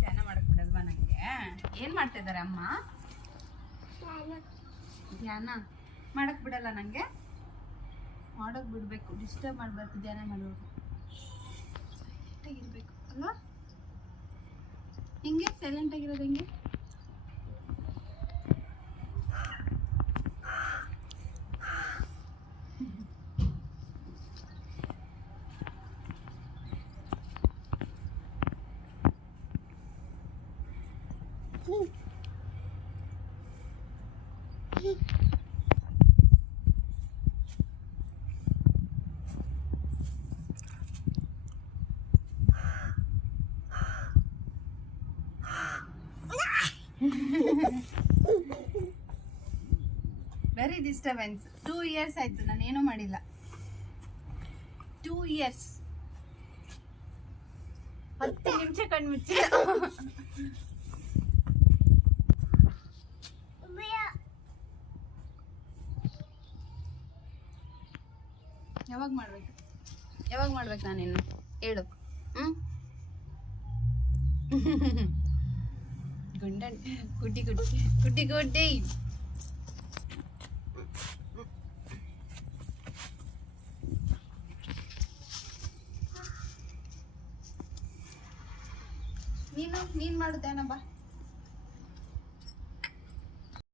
ಧ್ಯಾನ ಮಾಡಕ್ ಬಿಡಲ್ವಾ ನಂಗೆ? ಏನ್ ಮಾಡ್ತಿದ್ದಾರೆ ಅಮ್ಮ? ಧ್ಯಾನ ಮಾಡಕ್ ಬಿಡಲ್ಲ ನಂಗೆ? ಮಾಡಕ್ ಬಿಡ್ಬೇಕು, ಡಿಸ್ಟರ್ಬ್ ಮಾಡ್ಬೇಕು. ಧ್ಯಾನ ಮಾಡೋದು ಸೈಲೆಂಟಾಗಿರ್ಬೇಕು ಅಲ್ವಾ? ಹಿಂಗೆ ಸೈಲೆಂಟ್ ಆಗಿರೋದು ಹೆಂಗೆ? Very disturbance. 2 years ಆಯ್ತು ನಾನೇನು ಮಾಡಿಲ್ಲ. 2 years. 10 ನಿಮಿಷ ಕಣ್ಮುಚ್ಚಿಲ್ಲ. ಯಾವಾಗ ಮಾಡ್ಬೇಕು ನಾನಿನ್ನು ಹೇಳು. ಗುಂಡನ್ ಕುಟ್ಟಿ ಕುಟ್ಟಿ ಕುಟ್ಟಿ ಕುಟ್ಟಿ ನೀನು ಮಾಡು ಧ್ಯಾನ ಬಾ.